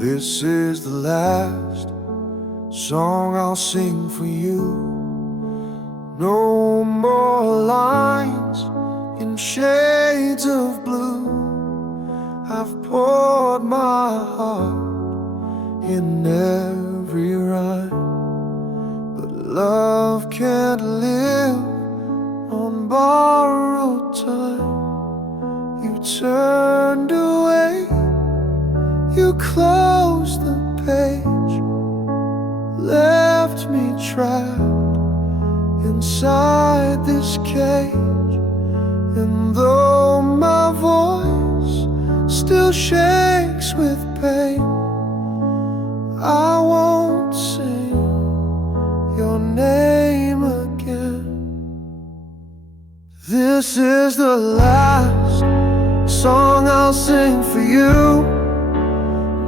This is the last song I'll sing for you. No more lines in shades of blue. I've poured my heart in every rhyme, but love can't live on borrowed time. You turned away, you closed the page, left me trapped inside this cage. And though my voice still shakes with pain, I won't sing your name again. This is the last song I'll sing for you.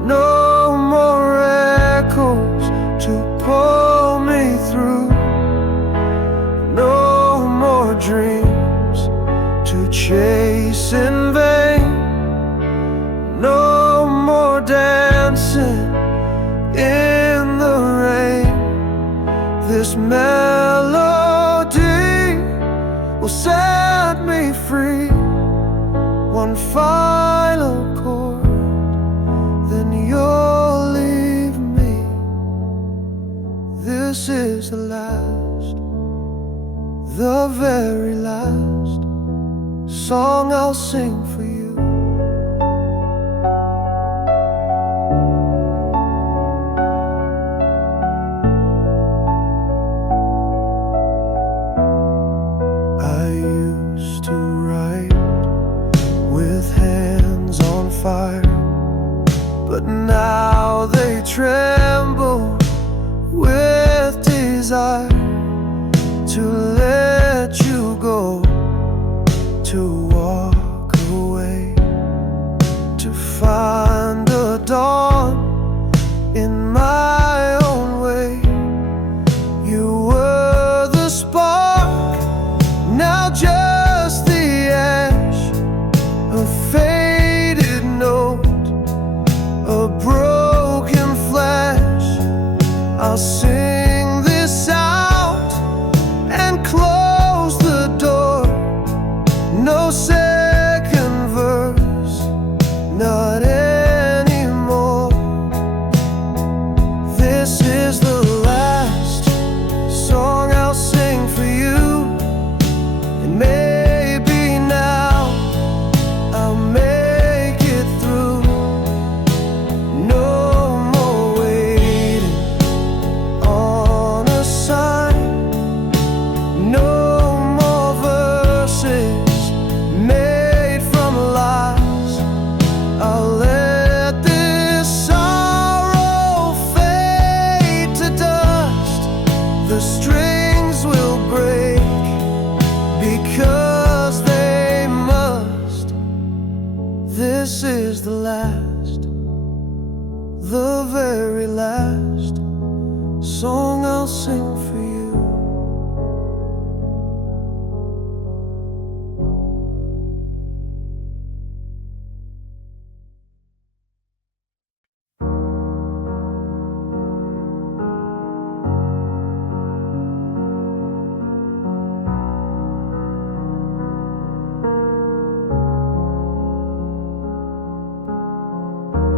No more echoes to pull me through. No more dreams to chase in vain. No more dancing in the rain. This melody will set me free. One final chord, then you'll leave me. This is the last, the very last song I'll sing for you. I used to write with hands on fire, but now they tremble with desire to let you go, to walk away, to find the dawn in my own way. You were the spark, now just the ash, a faded note, a broken flash. I'll sing this out and close the door. No second verse, not anymore. This is the last song I'll sing for you. And maybe now I'll make it through. No more waiting on a sign. No more verses made from lies. I'll let this sorrow fade to dust. The strings will break because they must. This is the last, the very last song I'll sing for you.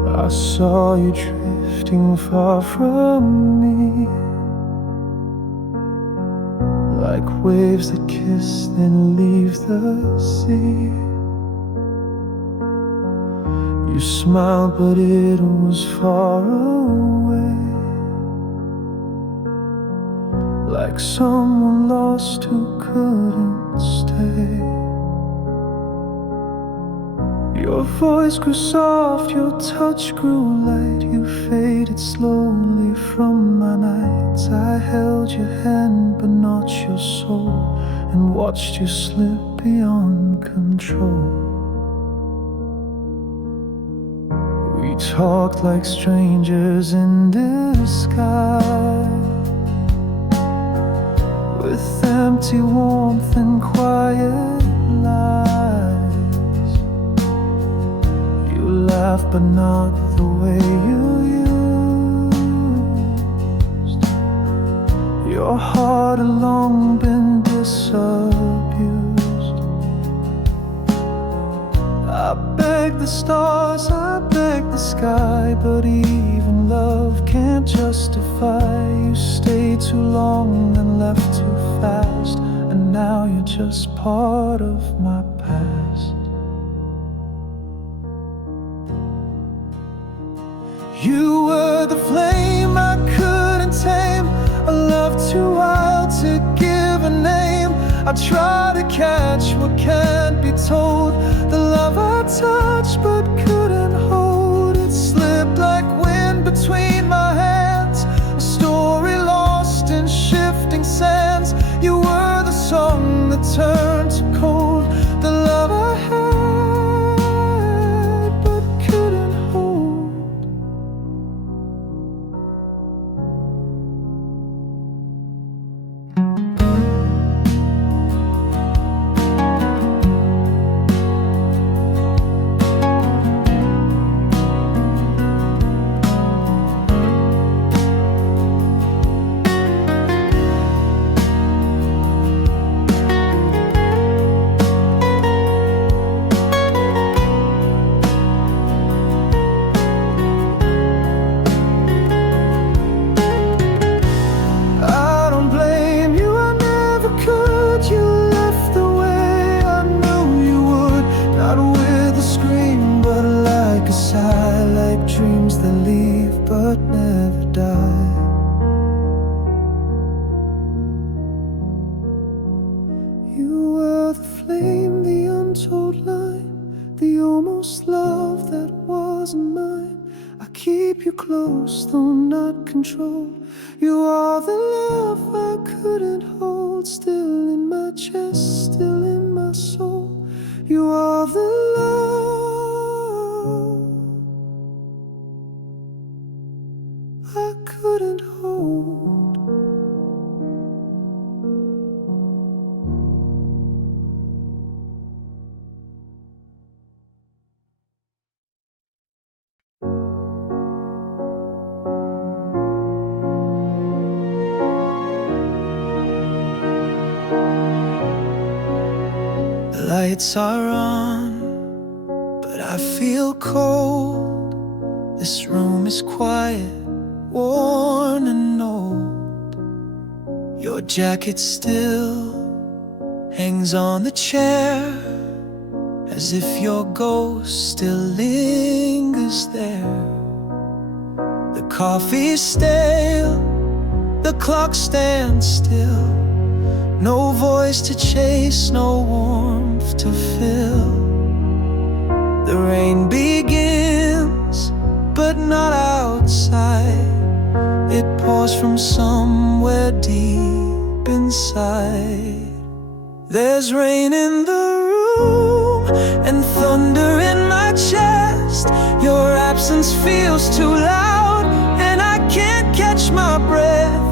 I saw you drifting far from me, like waves that kiss then leave the sea. You smiled but it was far away, like someone lost who couldn't stay. Your voice grew soft, your touch grew light. You faded slowly from my nights. I held your hand but not your soul, and watched you slip beyond control. We talked like strangers in disguise, with empty warmth and quiet lies. You laughed but not the way you used. Your heart had long been disabused. I beg the stars, I beg the sky, but even love can't justify. You stayed too long and left too fast, and now you're just part of my past. You were the flame I couldn't tame, a love too wild to give a name. I try to catch what can't be told, the love I touched but couldn't hold. It slipped like wind between my hands, a story lost in shifting sands. You were the song that turned to cold, the love I had but couldn't hold. Like dreams that leave but never die. You were the flame, the untold line, the almost love that wasn't mine. I keep you close, though not controlled. You are the love I couldn't hold, still in my chest, still in my soul. You are the love I couldn't hold. The lights are on, but I feel cold. This room is quiet, worn and old. Your jacket still hangs on the chair, as if your ghost still lingers there. The coffee's stale, the clock stands still. No voice to chase, no warmth to fill. The rain begins, but not outside. It pours from somewhere deep inside. There's rain in the room and thunder in my chest. Your absence feels too loud and I can't catch my breath.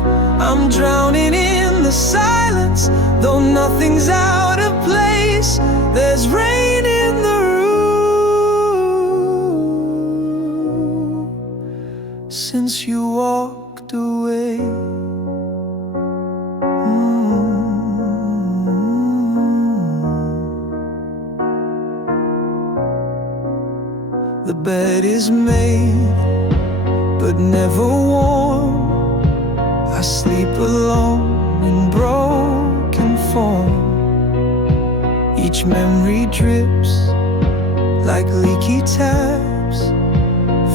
I'm drowning in the silence, though nothing's out of place. There's rain in the room since you walked away. The bed is made, but never warm. I sleep alone in broken form. Each memory drips like leaky taps,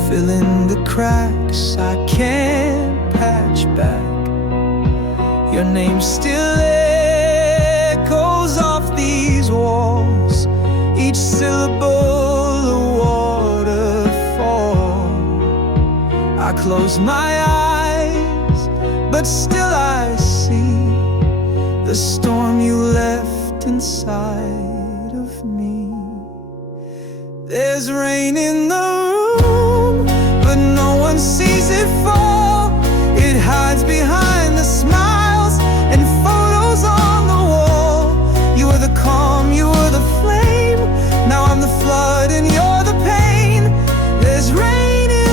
filling the cracks I can't patch back. Your name still echoes off these walls, each syllable a waterfall. I close my eyes, but still I see the storm you left inside of me. There's rain in the room, but no one sees it fall. It hides behind the smiles and photos on the wall. You were the calm, you were the flame. Now I'm the flood and you're the pain. There's rain in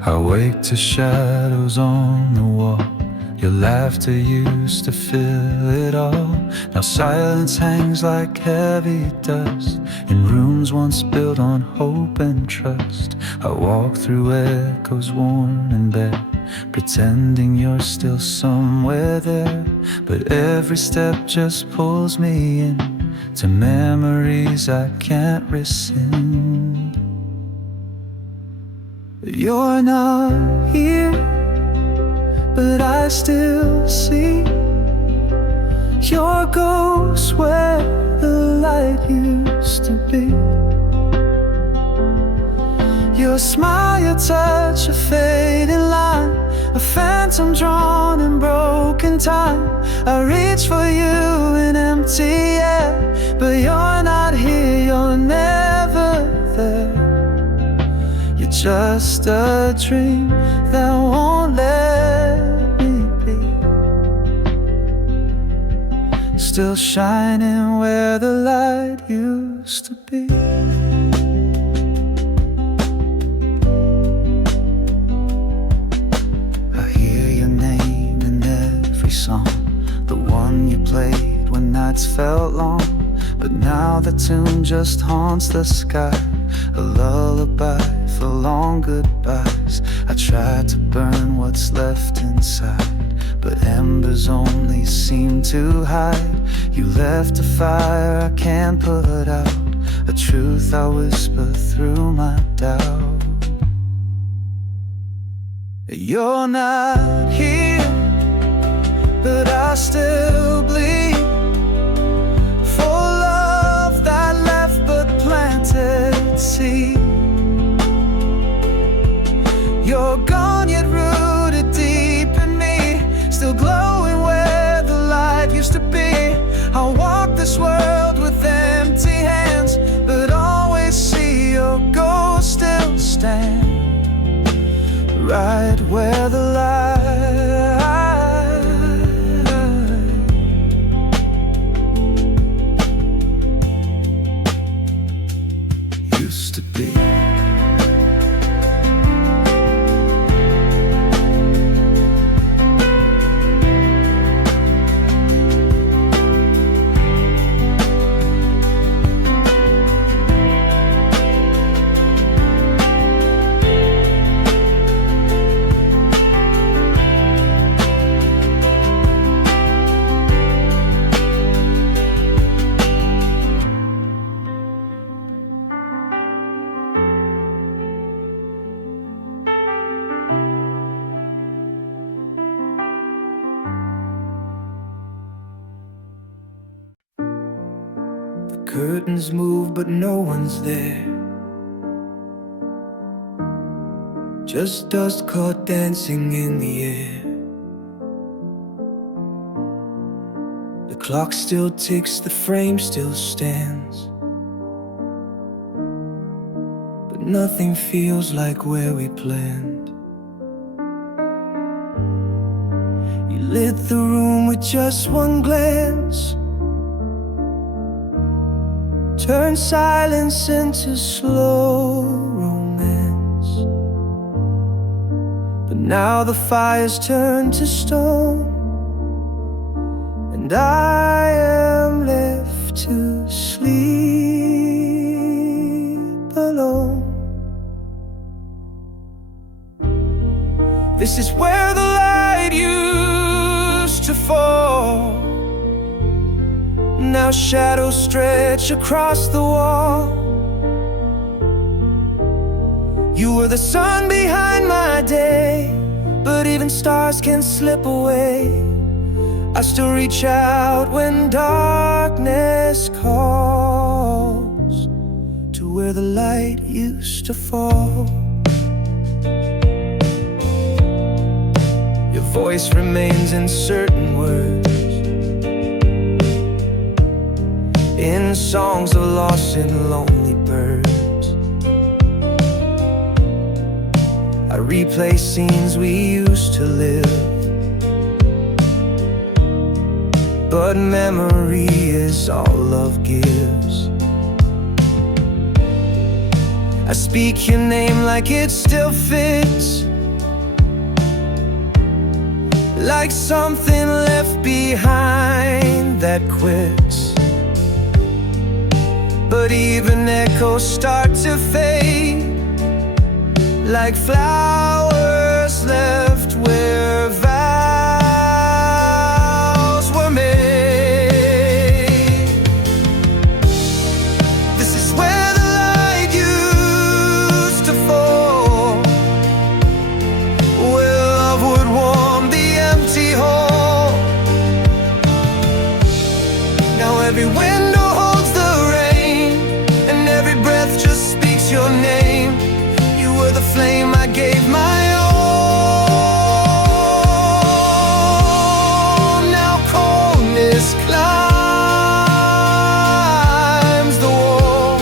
I wake to shadows on the wall. Your laughter used to fill it all. Now silence hangs like heavy dust in rooms once built on hope and trust. I walk through echoes worn and bare, pretending you're still somewhere there. But every step just pulls me in to memories I can't rescind. You're not here, but I still see your ghost where the light used to be. Your smile, your touch, a fading line, a phantom drawn in broken time. I reach for you in empty air, but you're not here, you're never there. You're just a dream that won't let me be, still shining where the light used to be. I hear your name in every song, the one you played when nights felt long. But now the tune just haunts the sky, a lullaby for long goodbyes. I tried to burn what's left inside, but embers only seem to hide. You left a fire I can't put out, a truth I whisper through my doubt. You're not here, but I still bleed for love that left but planted seed. You're gone yet rooted deep in me, still glowing where the light used to be. I walk this world with empty hands, but always see your ghost still stand right where the light used to be. Curtains move but no one's there, just dust caught dancing in the air. The clock still ticks, the frame still stands, but nothing feels like where we planned. You lit the room with just one glance, turn silence into slow romance. But now the fire's turned to stone, and I am left to sleep alone. This is where the light used to fall. Now shadows stretch across the wall. You were the sun behind my day, but even stars can slip away. I still reach out when darkness calls, to where the light used to fall. Your voice remains in certain words, in songs of lost and lonely birds. I replay scenes we used to live, but memory is all love gives. I speak your name like it still fits, like something left behind that quits. But even echoes start to fade, like flowers left where vows were made. This is where the light used to fall, where love would warm the empty hall. Now every window holds the rain, and every breath just speaks your name. You were the flame I gave my all. Now coldness climbs the wall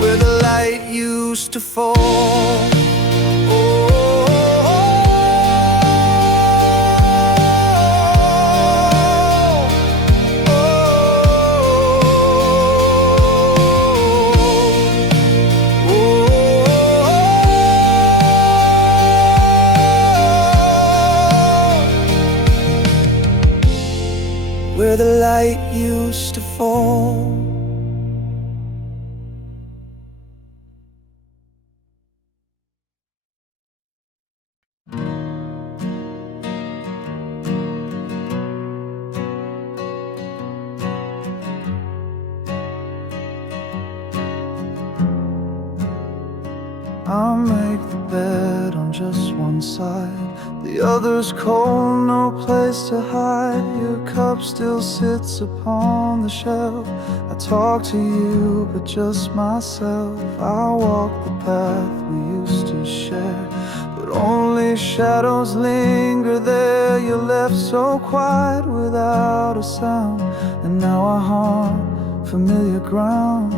where the light used to fall. Where the light used to fall. I'll make the bed on just one side, the other's cold, no place to hide. Your cup still sits upon the shelf. I talk to you, but just myself. I walk the path we used to share, but only shadows linger there. You left so quiet without a sound, and now I haunt familiar ground.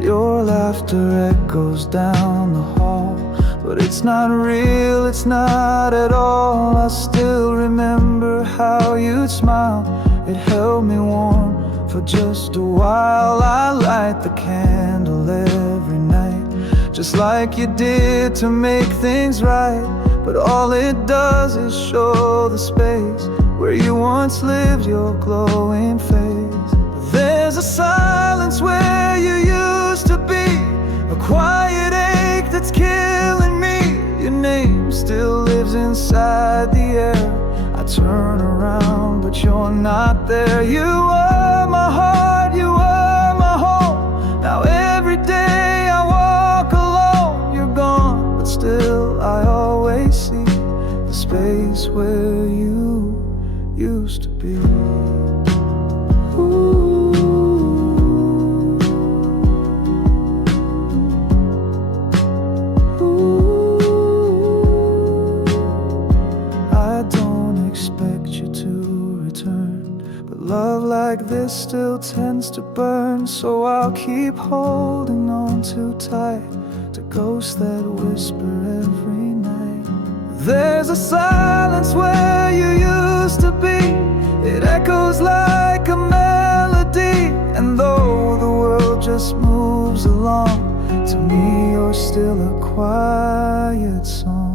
Your laughter echoes down the hall, but it's not real, it's not at all. I still remember how you'd smile. It held me warm for just a while. I light the candle every night, just like you did, to make things right. But all it does is show the space where you once lived, your glowing face. There's a silence where you used to be, a quiet ache that's killing me. Your name still lives inside the air. I turn around, but you're not there. You were my heart, you were my home. Now every day I walk alone. You're gone, but still I always see the space where you used to be. Love like this still tends to burn, so I'll keep holding on too tight to ghosts that whisper every night. There's a silence where you used to be. It echoes like a melody, and though the world just moves along, to me you're still a quiet song.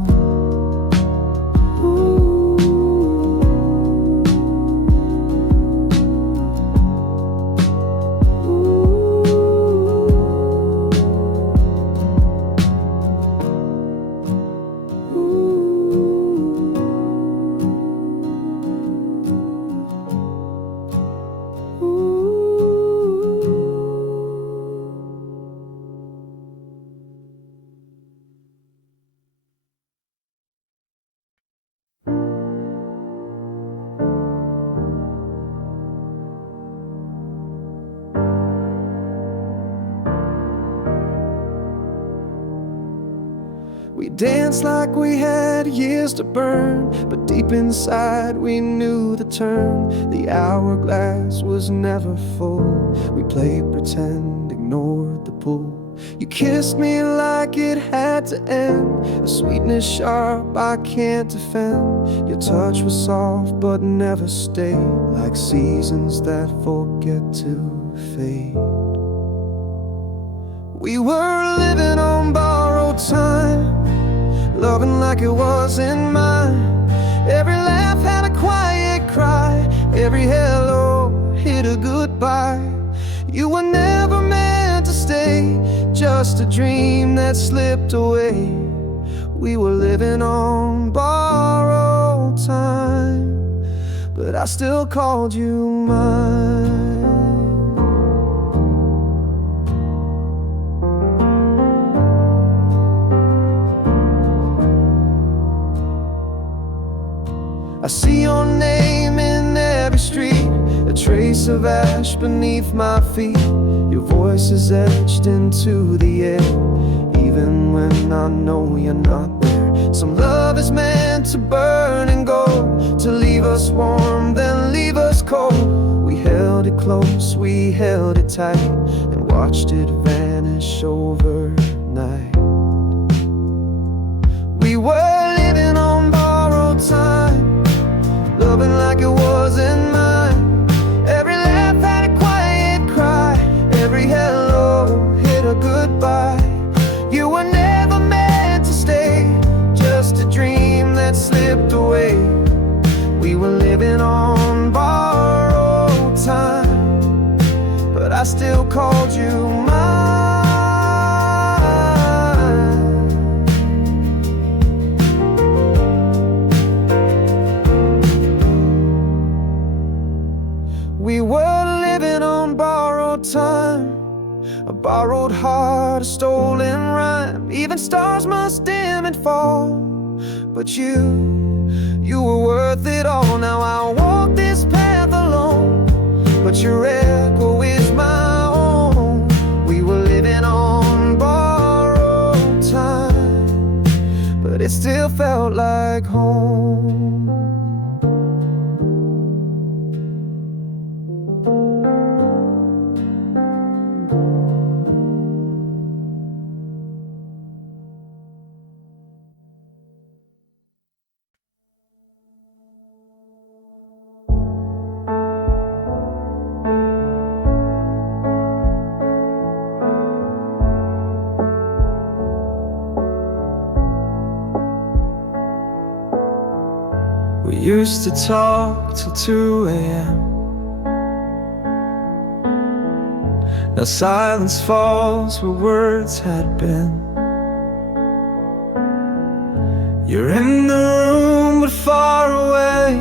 We danced like we had years to burn, but deep inside we knew the turn. The hourglass was never full. We played pretend, ignored the pull. You kissed me like it had to end, a sweetness sharp I can't defend. Your touch was soft but never stayed, like seasons that forget to fade. We were living on borrowed time, loving like it wasn't mine. Every laugh had a quiet cry, every hello hid a goodbye. You were never meant to stay, just a dream that slipped away. We were living on borrowed time, but I still called you mine. I see your name in every street, a trace of ash beneath my feet. Your voice is etched into the air, even when I know you're not there. Some love is meant to burn and go, to leave us warm, then leave us cold. We held it close, we held it tight, and watched it vanish overnight. We were living on borrowed time, loving like it wasn't mine. Every laugh had a quiet cry, every hello hid a goodbye. You were never meant to stay, just a dream that slipped away. We were living on borrowed time, but I still called you mine. We were living on borrowed time, a borrowed heart, a stolen rhyme. Even stars must dim and fall, but you were worth it all. Now I walk this path alone, but your echo is my own. We were living on borrowed time, but it still felt like home. We used to talk till 2 a.m. Now silence falls where words had been. You're in the room but far away.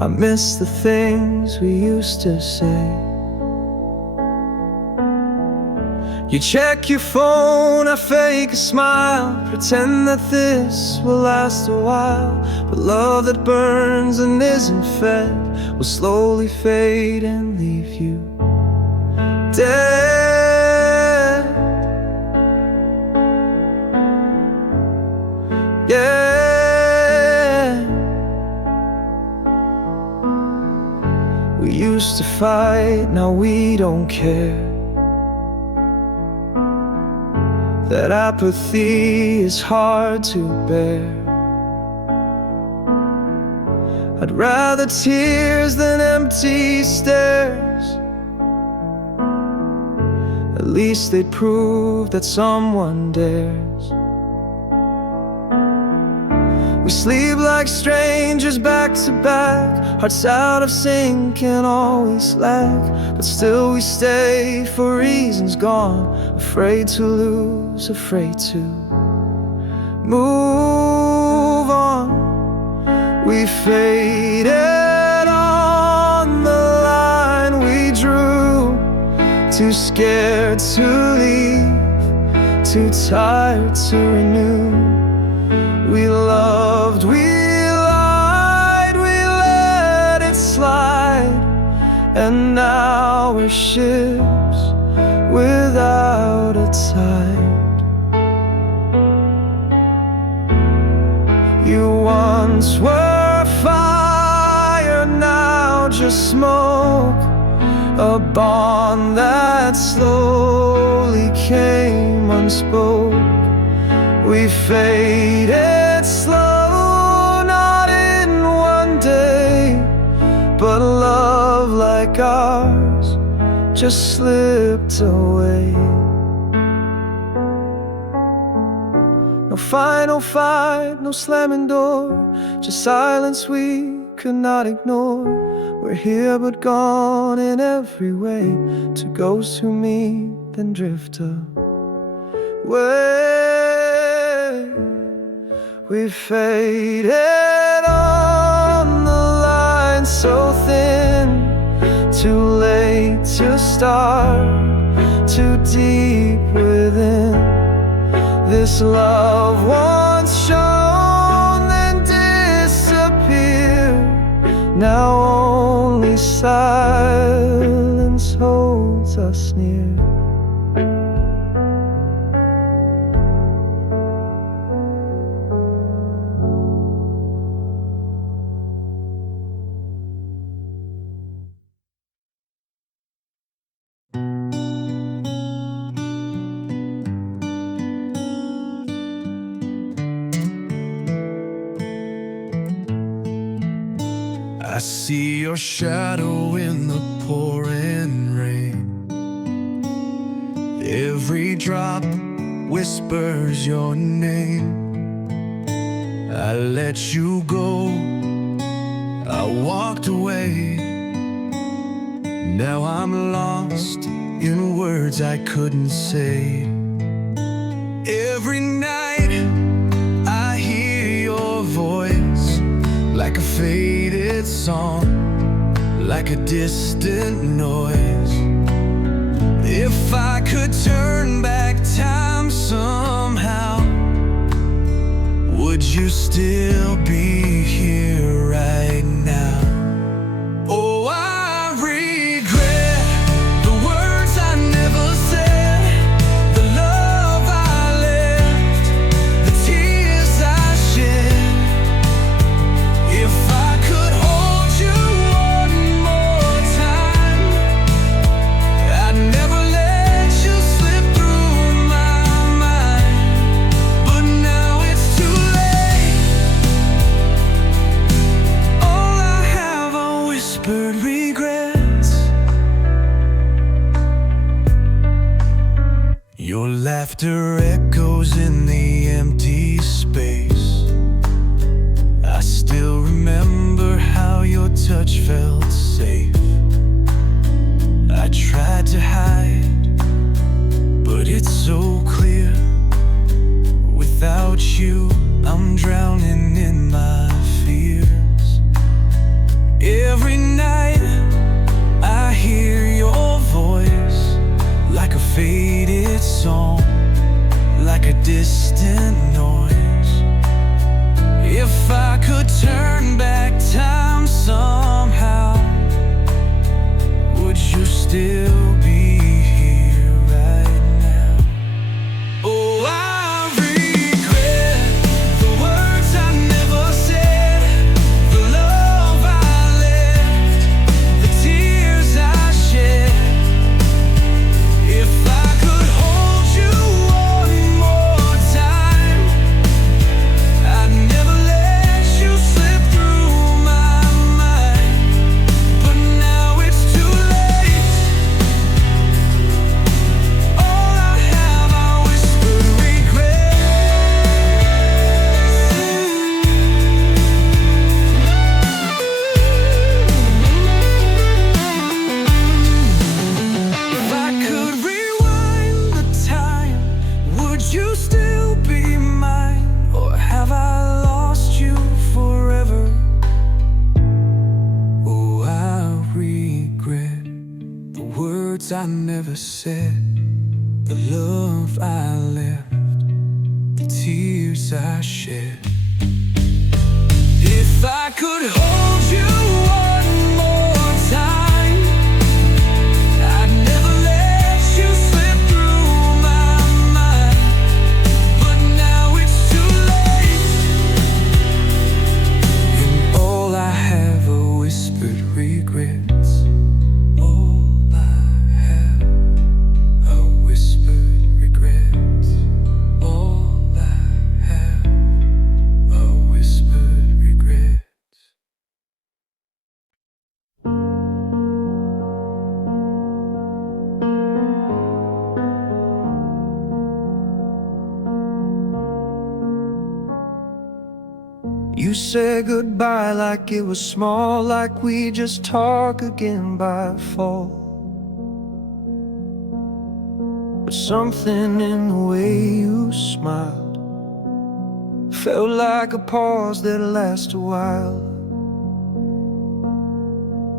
I miss the things we used to say. You check your phone, I fake a smile, pretend that this will last a while. But love that burns and isn't fed will slowly fade and leave you dead. Yeah. We used to fight, now we don't care. That apathy is hard to bear. I'd rather tears than empty stares. At least they'd prove that someone dares. We sleep like strangers back to back, hearts out of sync and always slack. But still we stay for reasons gone, afraid to lose, afraid to move on. We faded on the line we drew, too scared to leave, too tired to renew. We loved, we lied, we let it slide, and now we're ships without a tide. You once were fire, now just smoke, a bond that slowly came unspoke. We faded slow, not in one day, but love like ours just slipped away. No final fight, no slamming door, just silence we could not ignore. We're here but gone in every way, two ghosts who meet then drift away. We faded on the line so thin, too late to start, too deep within. This love once shone then disappeared. Now only silence holds us near. I see your shadow in the pouring rain. Every drop whispers your name. I let you go, I walked away. Now I'm lost in words I couldn't say. Every night I hear your voice, like a faded song, like a distant noise. If I could turn back time somehow, would you still be here right now? Oh, I regret the words I never said, the love I left, the tears I shed. If I could hold you one more time, I'd never let you slip through my mind. But now it's too late. All I have are whispered regrets. Your laughter echoes in the empty space. I still remember how your touch felt safe. I tried to hide, but it's so clear. Without you, I'm drowning in my fears. Every night I hear your voice, like a faded song, like a distant noise. If I could turn back time somehow, would you still be here right now? Oh, I regret the words I never said, the love I left, the tears I shed. If I could hold you one more time, I'd never let you slip through my mind. But now it's too late. All I have are whispered regrets. If I could rewind the time, would you still be mine? Or have I lost you forever? Oh, I regret the words I never said, the love I left, the tears I shed. If I could hold you one more time, I'd never let you slip through my mind. But now it's too late, and all I have are whispered regrets. All I You said goodbye like it was small, like we just talk again by fall. But something in the way you smiled felt like a pause that lasts a while.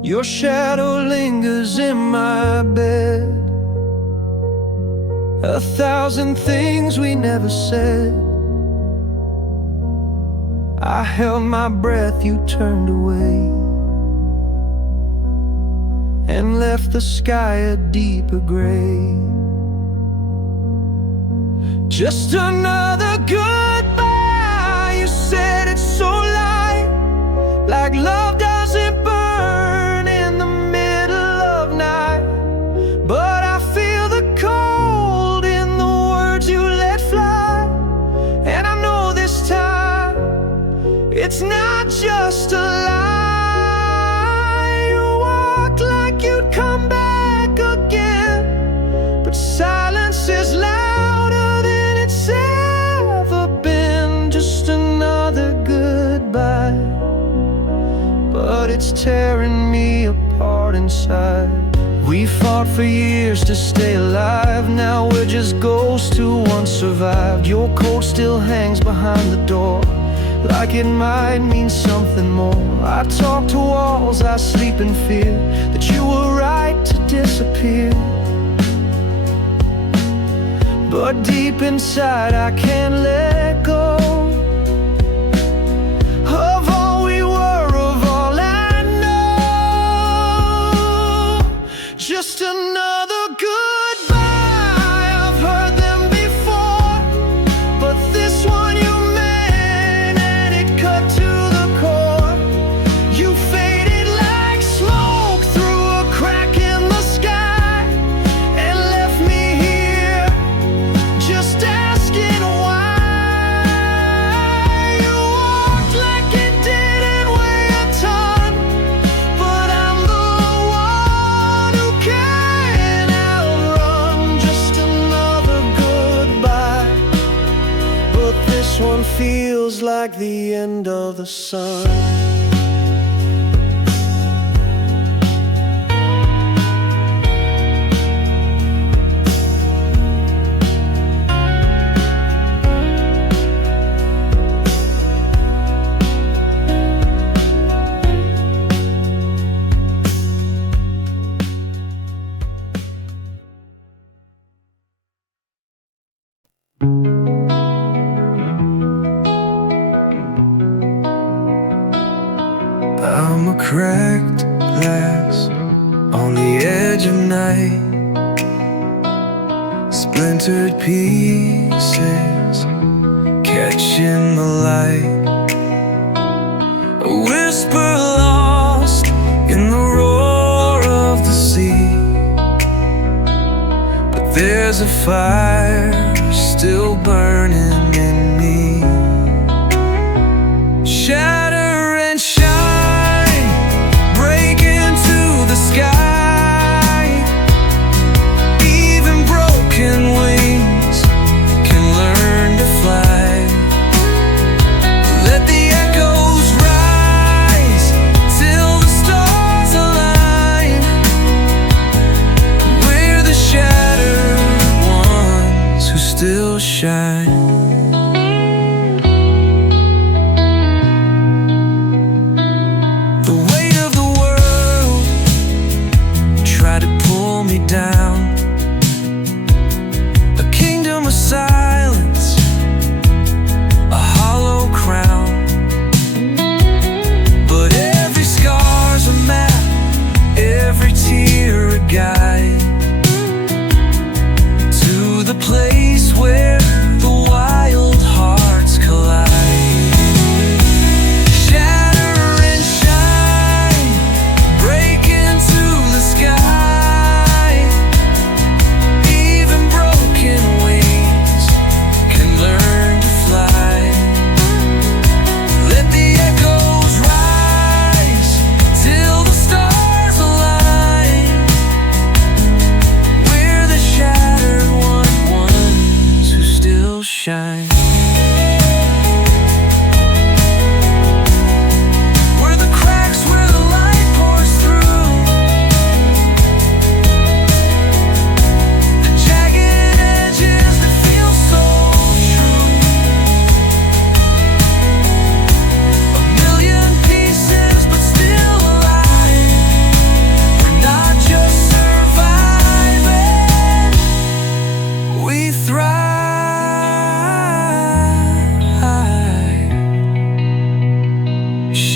Your shadow lingers in my bed, 1,000 things we never said. I held my breath, you turned away and left the sky a deeper gray. Just another goodbye, you said it so light, like love doesn't burn in the middle of night. But I feel the cold in the words you let fly, and I know this time it's not just a lie. You walked like you'd come back again, but silence is louder than it's ever been. Just another goodbye, but it's tearing me apart inside. We fought for years to stay alive, now we're just ghosts who once survived. Your coat still hangs behind the door, like it might mean something more. I talk to walls, I sleep in fear that you were right to disappear. But deep inside I can't let go of all we were, of all I know. Just another goodbye, I've heard them before, but this one you meant, and it cut to the core. You faded like smoke through a crack in the sky and left me here just asking why. You walked like it didn't weigh a ton, but I'm the one who can't outrun. Just another goodbye, but this one feels like the end of the sun. I'm a cracked glass on the edge of night, splintered pieces catching the light. A whisper lost in the roar of the sea, but there's a fire still burning in me. Shatter and shine, break into the sky. Even broken wings can learn to fly. Let the echoes rise till the stars align. We're the shattered ones who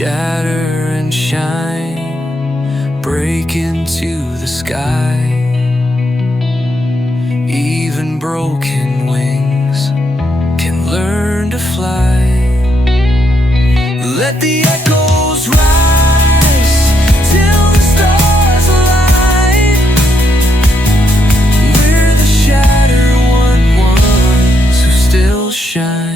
shatter and shine, break into the sky. Even broken wings can learn to fly. Let the echoes rise till the stars align. We're the shattered ones who still shine.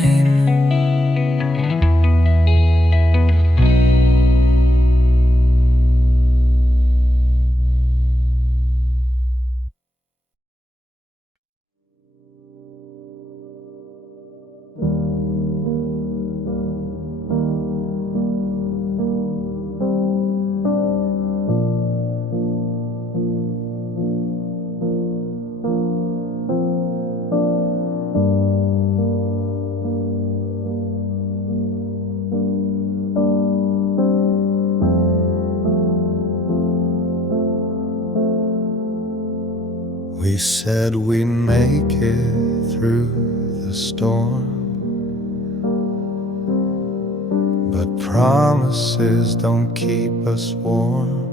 We said we'd make it through the storm, but promises don't keep us warm.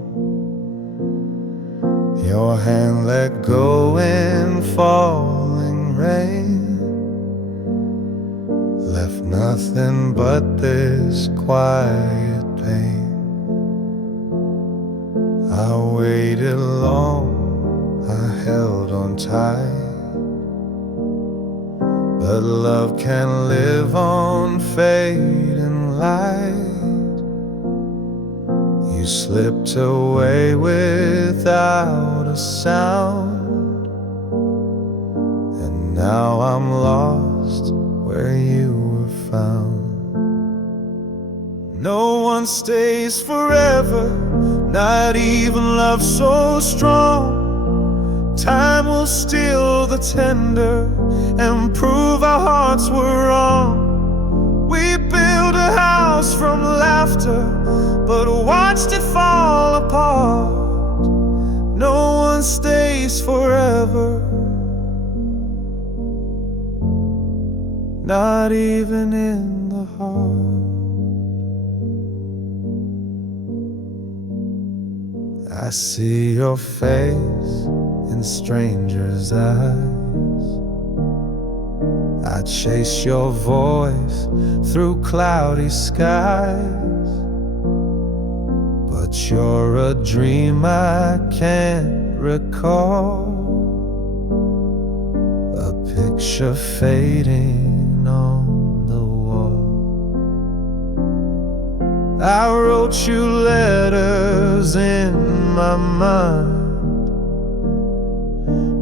Your hand let go in falling rain, left nothing but this quiet pain. I waited long, I held on tight, but love can live on fading light. You slipped away without a sound, and now I'm lost where you were found. No one stays forever, not even love so strong. Time will steal the tender and prove our hearts were wrong. We built a house from laughter, but watched it fall apart. No one stays forever, not even in the heart. I see your face in strangers' eyes. I chase your voice through cloudy skies, but you're a dream I can't recall, a picture fading on the wall. I wrote you letters in my mind,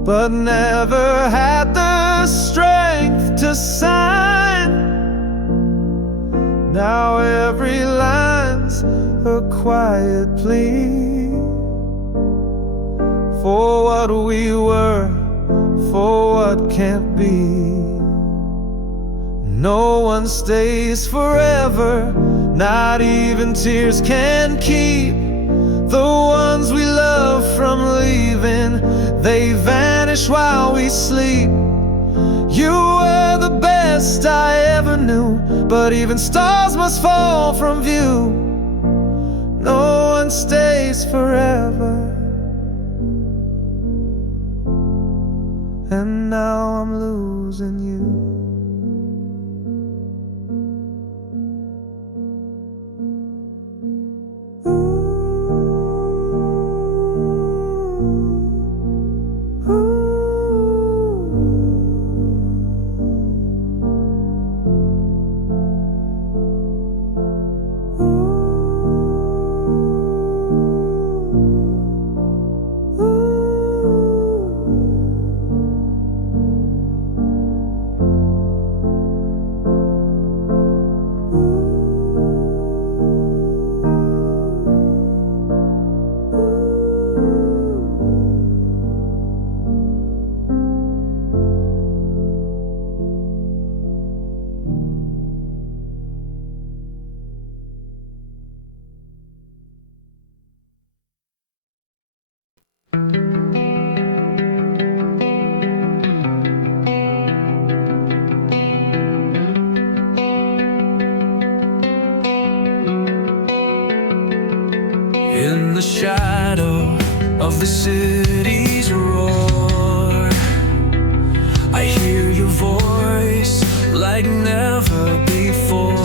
but never had the strength to sign. Now every line's a quiet plea for what we were, for what can't be. No one stays forever, not even tears can keep the ones we love from leaving. They vanish while we sleep. You were the best I ever knew, but even stars must fall from view. No one stays forever, and now I'm losing you. the shadow of the city's roar. I hear your voice like never before.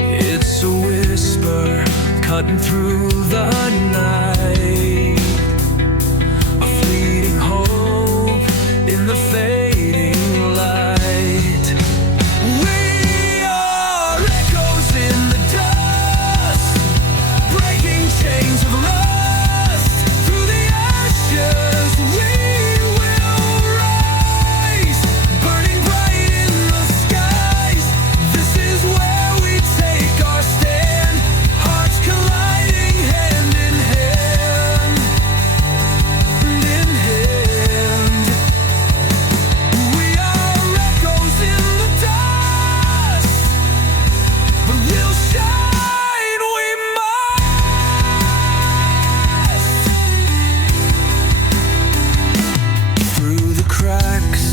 It's a whisper cutting through the night, a fleeting hope in the fading light. We are echoes in the dust, breaking chains of rust. Through the ashes we will rise, burning bright in the skies. This is where we take our stand, hearts colliding hand in hand, in hand. We are echoes in the dust, but we'll shine, we must. Through the cracks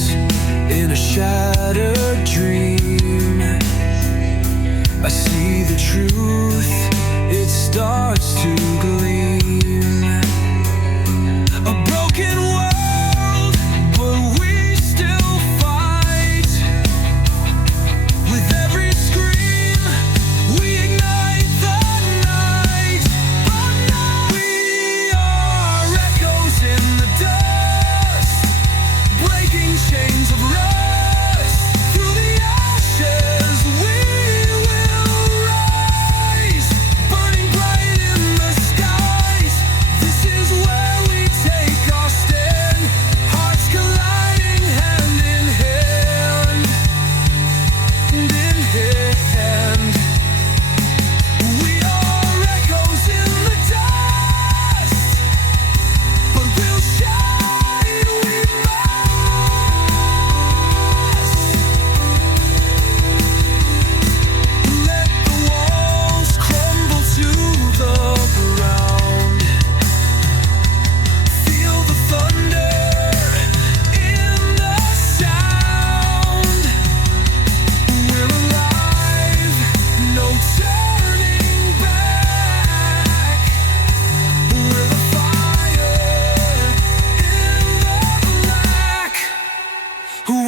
in a shattered dream, I see the truth, it starts to gleam. A broken world, but we still fight. With every scream, we ignite the night. We are echoes in the dust, breaking chains of rust. Through the ashes we will rise, burning bright in the skies. This is where we take our stand, hearts colliding hand in hand, in hand. We are echoes in the dust, but we'll shine, we must. Let the walls crumble to the ground. Feel the thunder in the sound. We're alive, no turning back. We're the fire in the black.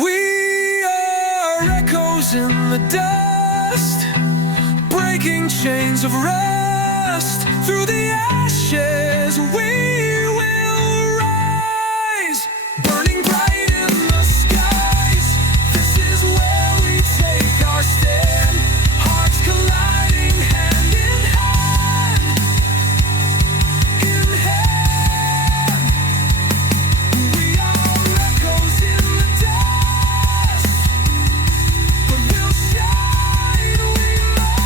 We are echoes in the dust, breaking chains of rust. Through the ashes we will rise, burning bright in the skies. This is where we take our stand, hearts colliding hand in hand, in hand. We are echoes in the dust, but we'll shine, we must.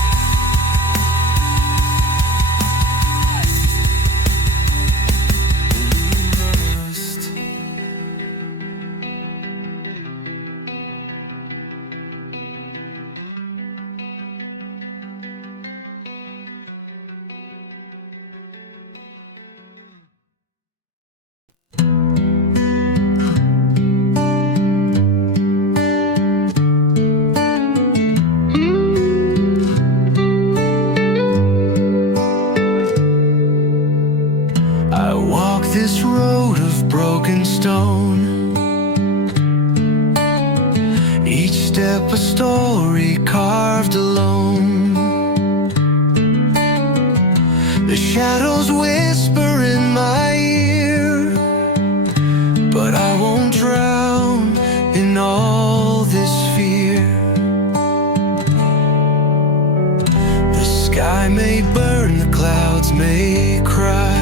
I walk this road of broken stone, each step a story carved alone. The shadows whisper in my ear, but I won't drown in all this fear. The sky may burn, the clouds may cry,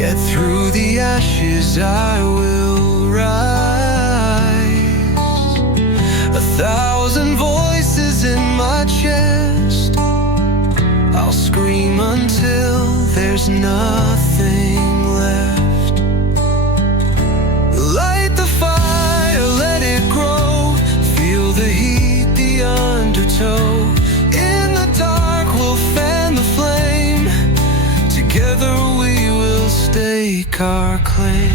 yet through the ashes I will rise. 1,000 voices in my chest, I'll scream until there's nothing left. Light the fire, let it grow, feel the heat, the undertow. In the dark we'll fan the flame, together we will stake our claim.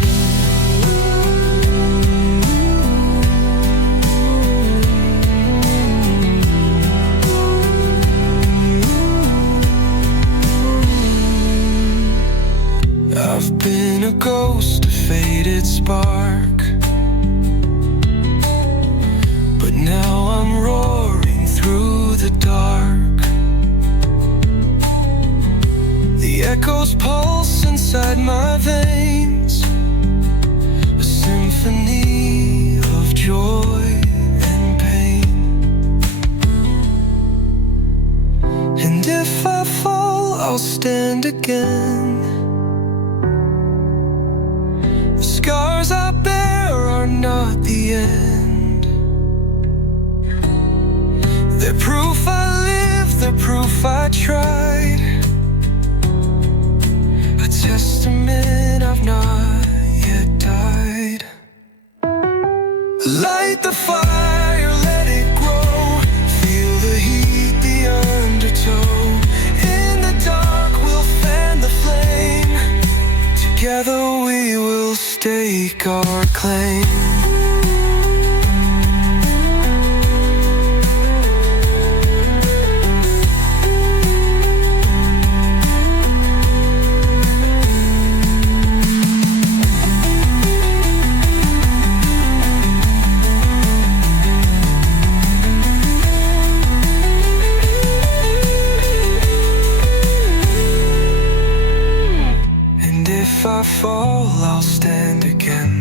echoes pulse inside my veins, a symphony of joy and pain. And if I fall, I'll stand again. The scars I bear are not the end. They're proof I lived, they're proof I tried, a testament I've not yet died. Light the fire, let it grow. Feel the heat, the undertow. In the dark we'll fan the flame. Together we will stake our claim. If I fall, I'll stand again.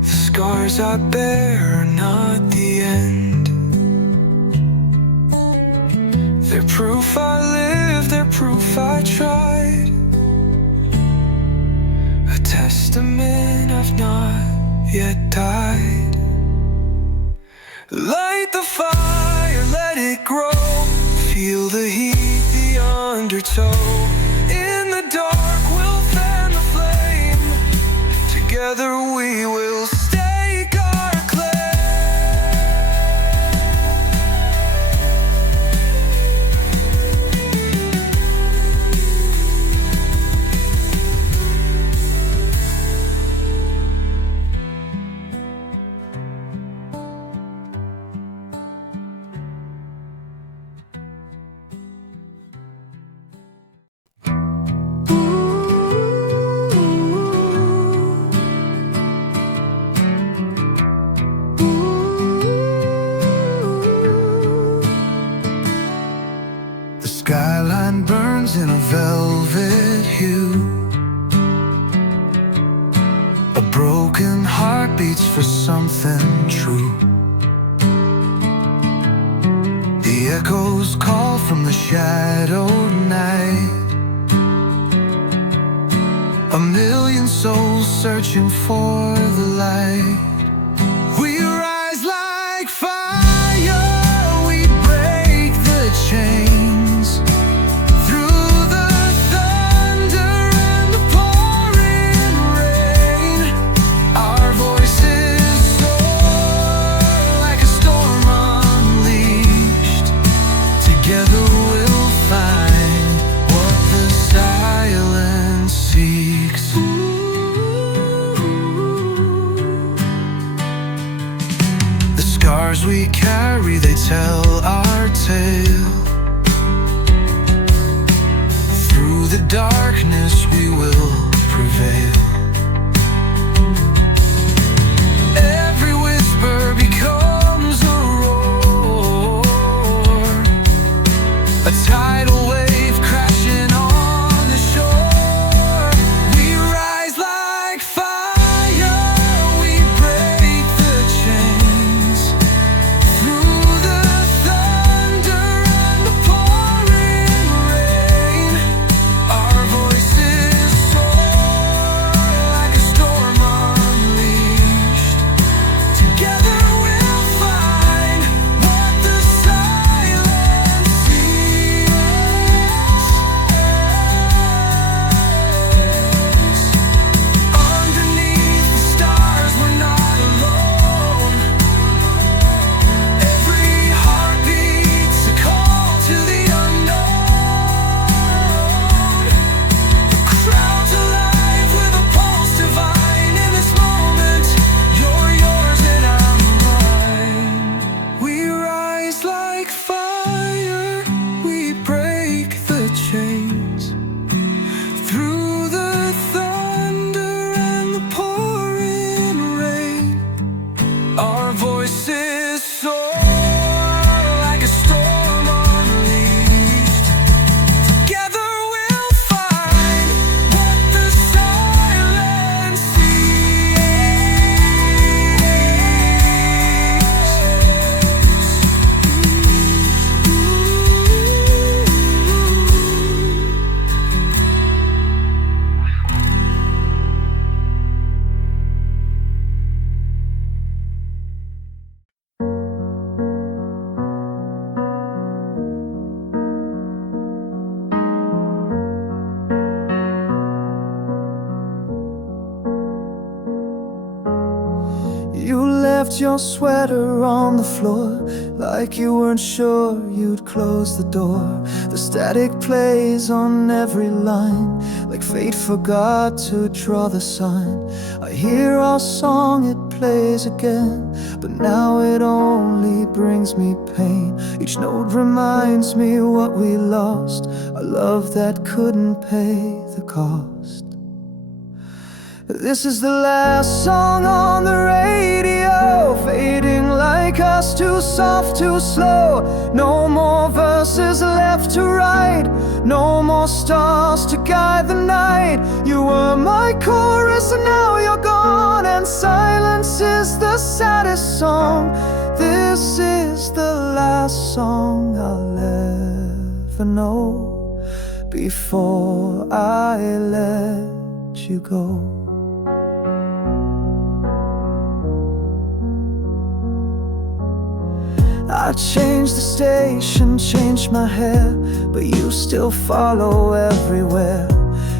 The scars I bear are not the end. They're proof I lived, they're proof I tried, a testament I've not yet died. Light the fire, let it grow. Feel the heat, the undertow. In the dark we'll fan the flame. Together we will stake our claim. Skyline burns in a velvet hue. A broken heart beats for something true. The echoes call from the shadowed night. A million souls searching for the light. We rise like fire, we break the chains. Scars we carry, they tell our tale. Through the darkness we will prevail. Every whisper becomes a roar, a tidal wave crashing on the shore. We rise like fire, we break the chains. Through the thunder and the pouring rain, our voices soar left your sweater on the floor, like you weren't sure you'd close the door. The static plays on every line, like fate forgot to draw the sign. I hear our song, it plays again, but now it only brings me pain. Each note reminds me what we lost, a love that couldn't pay the cost. This is the last song on the radio, fading like us, too soft, too slow. No more verses left to write, no more stars to guide the night. You were my chorus and now you're gone, and silence is the saddest song. This is the last song I'll ever know before I let you go. I changed the station, changed my hair, but you still follow everywhere.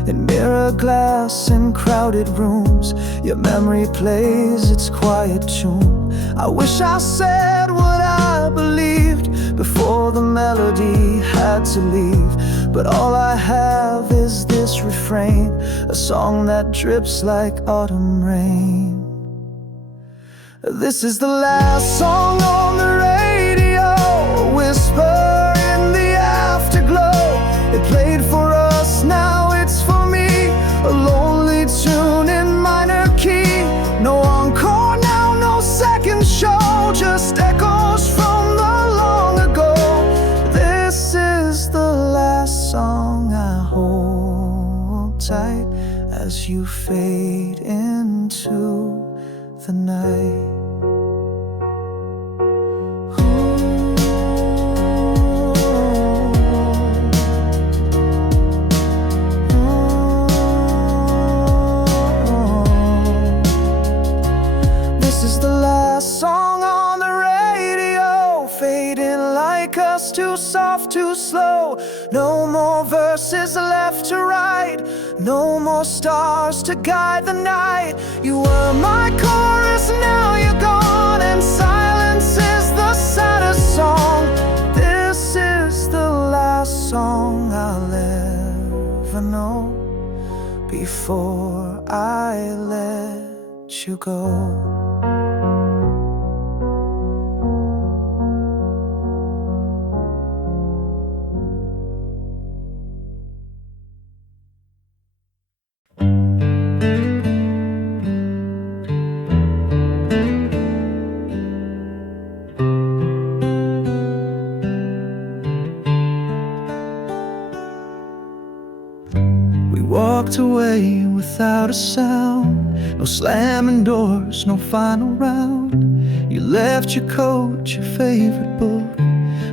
In mirror glass in crowded rooms, your memory plays its quiet tune. I wish I said what I believed before the melody had to leave, but all I have is this refrain, a song that drips like autumn rain. This is the last song on the radio, a whisper in the afterglow. It played for us, now it's for me, a lonely tune in minor key. No encore now, no second show, just echoes from the long ago. This is the last song I hold tight as you fade into the night. Song on the radio, fading like us, too soft, too slow. No more verses left to write, no more stars to guide the night. You were my chorus, now you're gone, and silence is the saddest song. This is the last song I'll ever know before I let you go. Walked away without a sound, no slamming doors, no final round. You left your coat, your favorite book,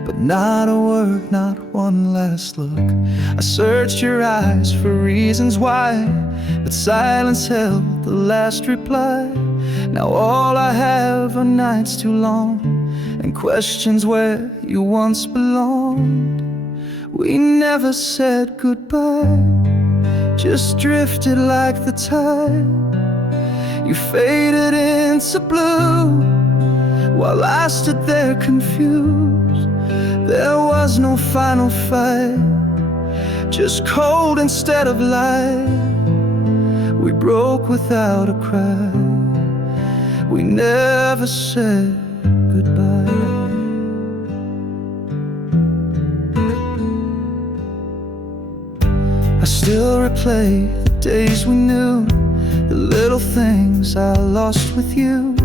but not a word, not one last look. I searched your eyes for reasons why, but silence held the last reply. Now all I have are nights too long and questions where you once belonged. We never said goodbye, just drifted like the tide. You faded into blue while I stood there confused. There was no final fight, just cold instead of light. We broke without a cry, we never said goodbye. I still replay the days we knew, the little things I lost with you.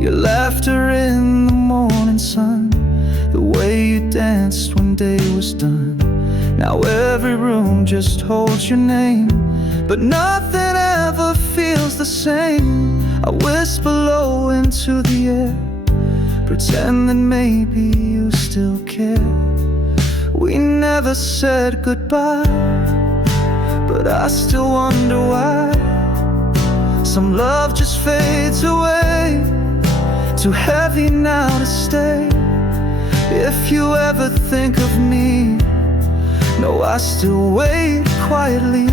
Your laughter in the morning sun, the way you danced when day was done. Now every room just holds your name, but nothing ever feels the same. I whisper low into the air, pretend that maybe you still care. We never said goodbye, but I still wonder why. Some love just fades away, too heavy now to stay. If you ever think of me, know I still wait quietly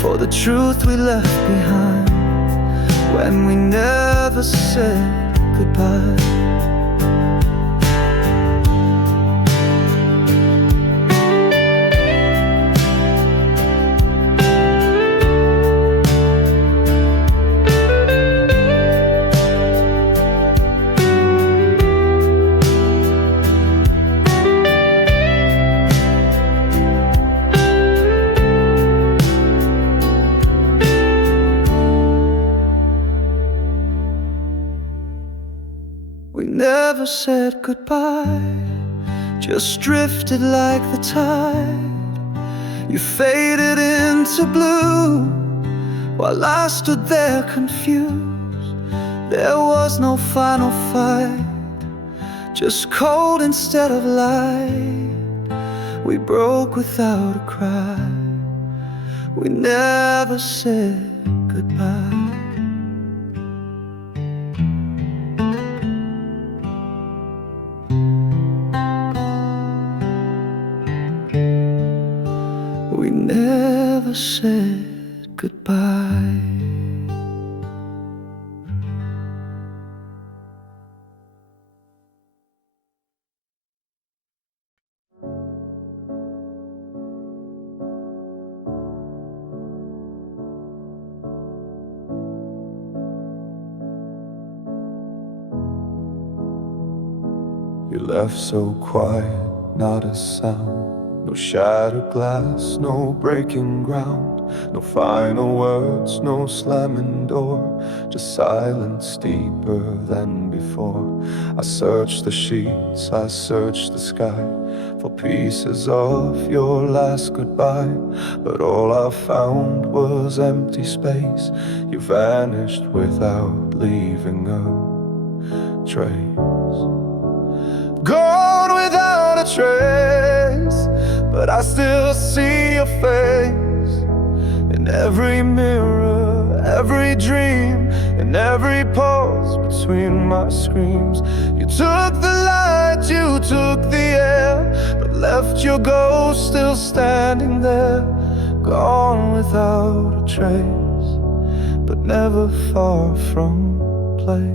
for the truth we left behind when we never said goodbye. We never said goodbye, just drifted like the tide. You faded into blue, while I stood there confused. There was no final fight, just cold instead of light. We broke without a cry. We never said goodbye. We never said goodbye. You left so quiet, not a sound. No shattered glass, no breaking ground. No final words, no slamming door. Just silence deeper than before. I searched the sheets, I searched the sky for pieces of your last goodbye. But all I found was empty space. You vanished without leaving a trace. Gone without a trace, but I still see your face in every mirror, every dream, in every pause between my screams. You took the light, you took the air, but left your ghost still standing there. Gone without a trace, but never far from place.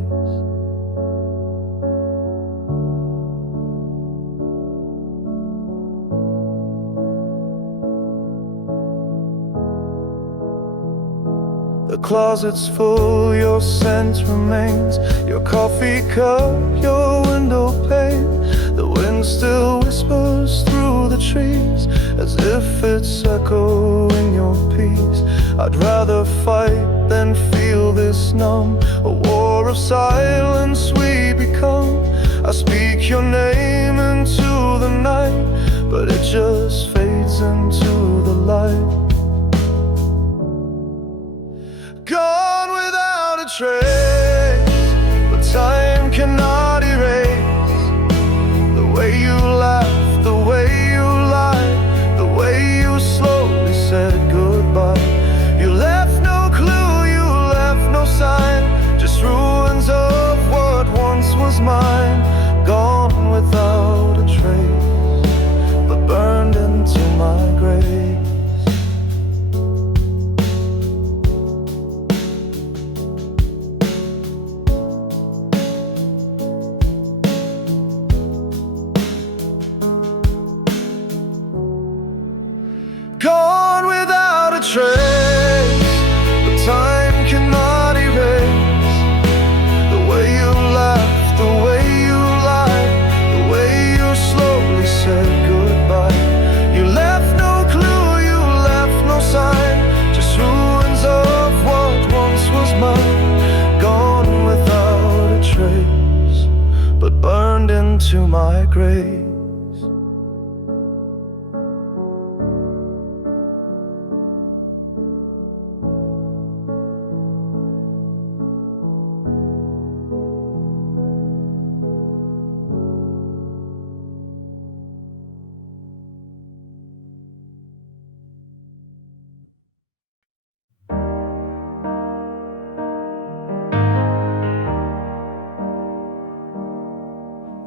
The closet's full, your scent remains. Your coffee cup, your window pane. The wind still whispers through the trees, as if it's echoing your peace. I'd rather fight than feel this numb. A war of silence we become. I speak your name into the night, but it just fades into the light. Gone without a trace, but time cannot erase the way you laughed, the way you lied, the way you slowly said goodbye. You left no clue, you left no sign, just ruins of what once was mine. Gone without a trace, but burned into my grave. Gone without a trace, but time cannot erase the way you laughed, the way you lied, the way you slowly said goodbye. You left no clue, you left no sign, just ruins of what once was mine. Gone without a trace, but burned into my grave.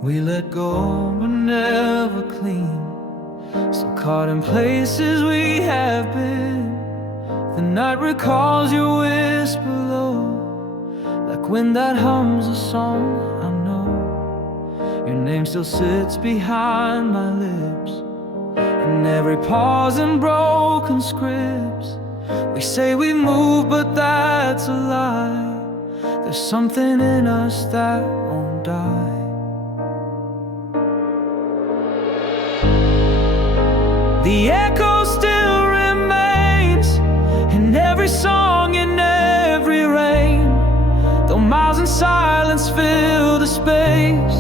We let go but never clean, still caught in places we have been. The night recalls your whisper low, like wind that hums a song I know. Your name still sits behind my lips, in every pause and broken scripts. We say we move, but that's a lie. There's something in us that won't die. The echo still remains in every song, in every rain. Though miles in silence fill the space,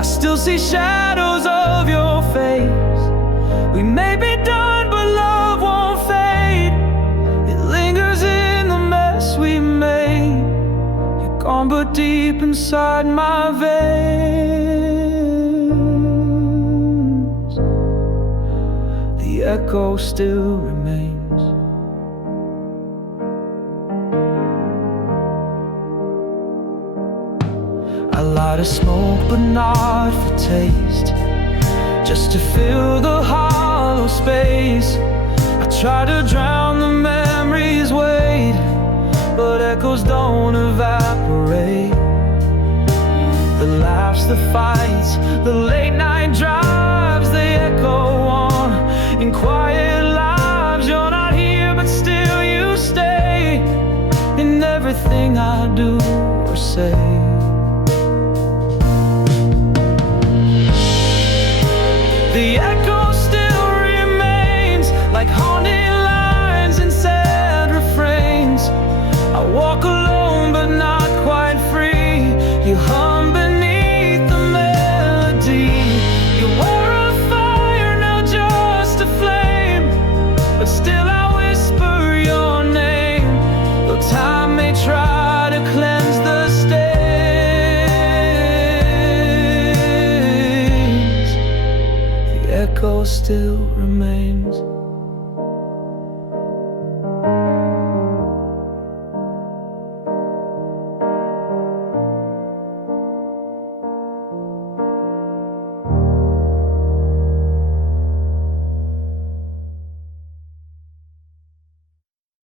I still see shadows of your face. We may be done, but love won't fade. It lingers in the mess we made. You're gone, but deep inside my veins, the echo still remains. I light a smoke, but not for taste, just to fill the hollow space. I try to drown the memories' weight, but echoes don't evaporate. The laughs, the fights, the late night drives, they echo on in quiet lives. You're not here, but still you stay in everything I do or say. The echo still remains, like haunted lines and sad refrains. I walk alone, but not quite free. You hum beneath the melody. You were a fire, now just a flame, but still I whisper your name. Though time may try to cleanse the stains, the echo still remains.